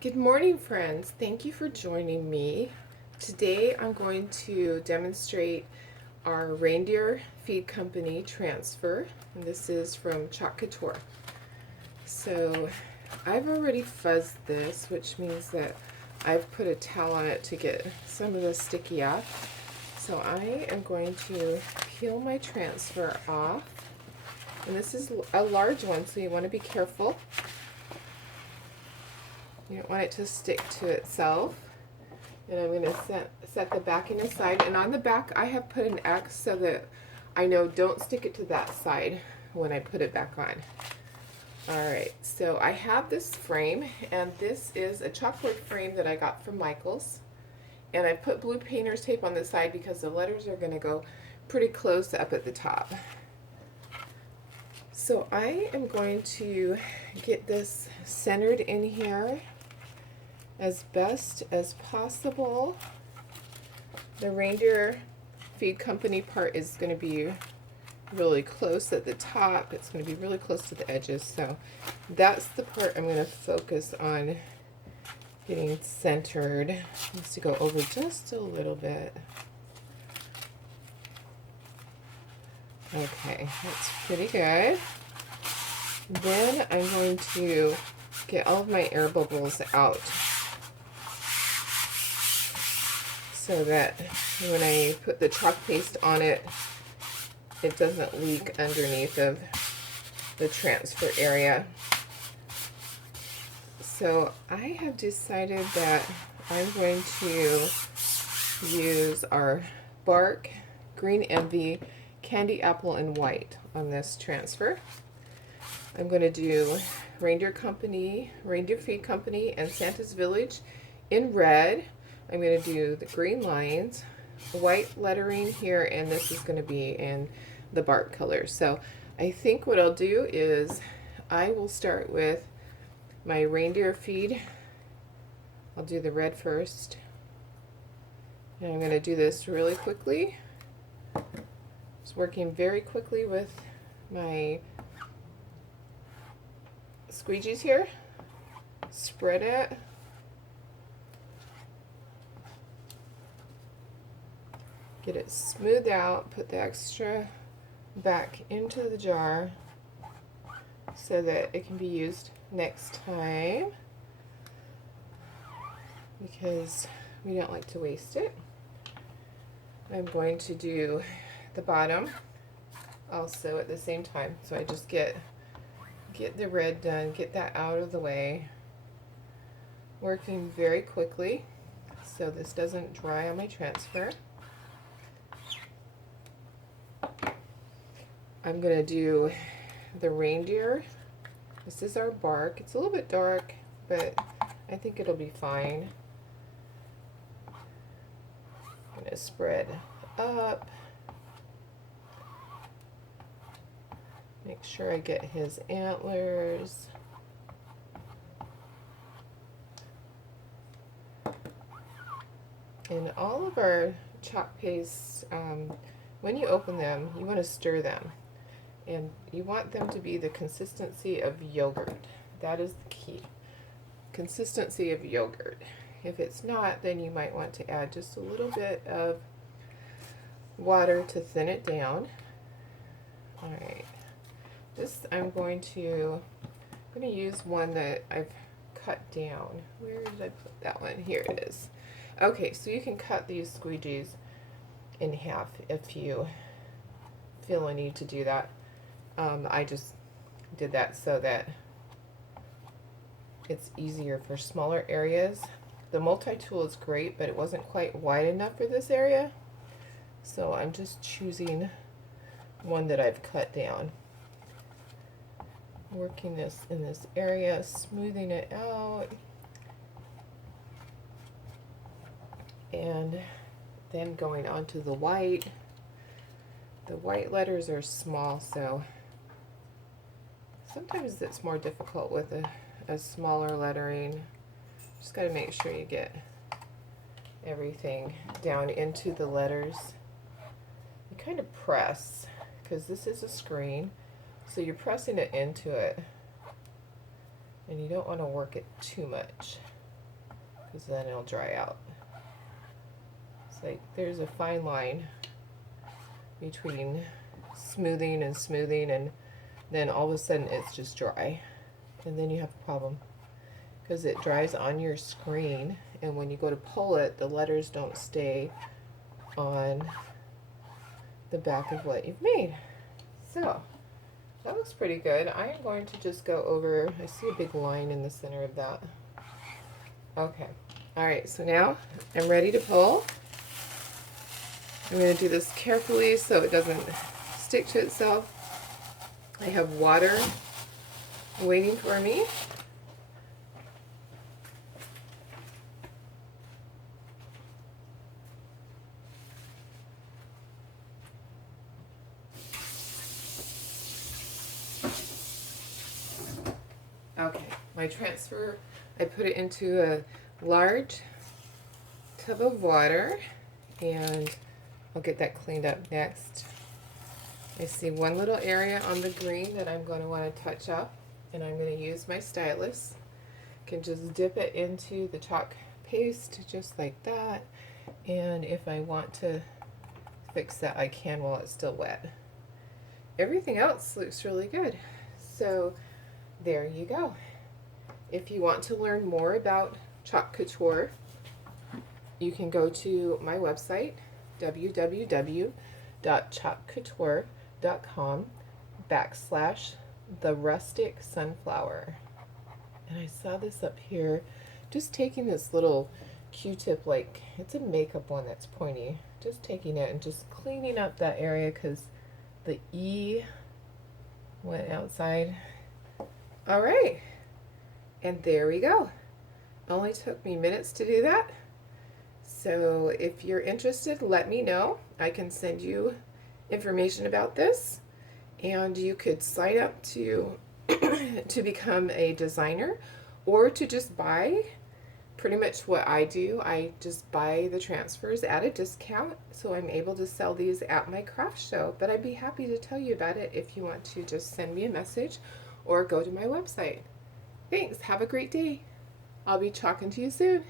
Good morning, friends. Thank you for joining me. Today I'm going to demonstrate our Reindeer Feed Company transfer, and this is from Couture. So I've already fuzzed this, which means that I've put a towel on it to get some of the sticky off. So I am going to peel my transfer off, and this is a large one, so you want to be careful. You don't want it to stick to itself. And I'm going to set the backing aside. And on the back, I have put an X so that I know don't stick it to that side when I put it back on. Alright, so I have this frame, and this is a chalkboard frame that I got from Michael's. And I put blue painter's tape on the side because the letters are going to go pretty close up at the top. So I am going to get this centered in here as best as possible. The Reindeer Feed Company part is going to be really close at the top. It's going to be really close to the edges, so that's the part I'm going to focus on getting centered. Needs to go over just a little bit. Okay, that's pretty good. Then I'm going to get all of my air bubbles out, so that when I put the chalk paste on it, it doesn't leak underneath of the transfer area. So I have decided that I'm going to use our Bark, Green Envy, Candy Apple, and White on this transfer. I'm going to do Reindeer Feed Company, and Santa's Village in red. I'm going to do the green lines, white lettering here, and this is going to be in the bark color. So I think what I'll do is I will start with my reindeer feed. I'll do the red first. And I'm going to do this really quickly. Just working very quickly with my squeegees here. Spread it. Get it smoothed out, put the extra back into the jar so that it can be used next time, because we don't like to waste it. I'm going to do the bottom also at the same time. So I just get the red done, get that out of the way, working very quickly so this doesn't dry on my transfer. I'm going to do the reindeer. This is our bark. It's a little bit dark, but I think it'll be fine. I'm going to spread up. Make sure I get his antlers. And all of our chalk pastes, when you open them, you want to stir them. And you want them to be the consistency of yogurt. That is the key. Consistency of yogurt. If it's not, then you might want to add just a little bit of water to thin it down. Alright. I'm going to use one that I've cut down. Where did I put that one? Here it is. Okay, so you can cut these squeegees in half if you feel a need to do that. I just did that so that it's easier for smaller areas. The multi-tool is great, but it wasn't quite wide enough for this area. So I'm just choosing one that I've cut down. Working this in this area, smoothing it out. And then going on to the white. The white letters are small, so sometimes it's more difficult with a smaller lettering. Just got to make sure you get everything down into the letters. You kind of press, because this is a screen, so you're pressing it into it, and you don't want to work it too much. because then it'll dry out. It's like there's a fine line between smoothing and then all of a sudden it's just dry. And then you have a problem because it dries on your screen, and when you go to pull it, the letters don't stay on the back of what you've made. So that looks pretty good. I am going to just go over, I see a big line in the center of that. Okay. All right, so now I'm ready to pull. I'm going to do this carefully so it doesn't stick to itself. I have water waiting for me. Okay, my transfer, I put it into a large tub of water, and I'll get that cleaned up next. I see one little area on the green that I'm going to want to touch up, and I'm going to use my stylus. I can just dip it into the chalk paste just like that, and if I want to fix that, I can while it's still wet. Everything else looks really good. So there you go. If you want to learn more about Chalk Couture, you can go to my website, www.chalkcouture.com/the rustic sunflower. And I saw this up here, just taking this little Q-tip, like it's a makeup one that's pointy, just taking it and just cleaning up that area because the E went outside. All right, and there we go. Only took me minutes to do that. So if you're interested, let me know. I can send you information about this, and you could sign up to to become a designer, or to just buy pretty much what I do. I just buy the transfers at a discount, so I'm able to sell these at my craft show. But I'd be happy to tell you about it if you want to just send me a message or go to my website. Thanks. Have a great day. I'll be talking to you soon.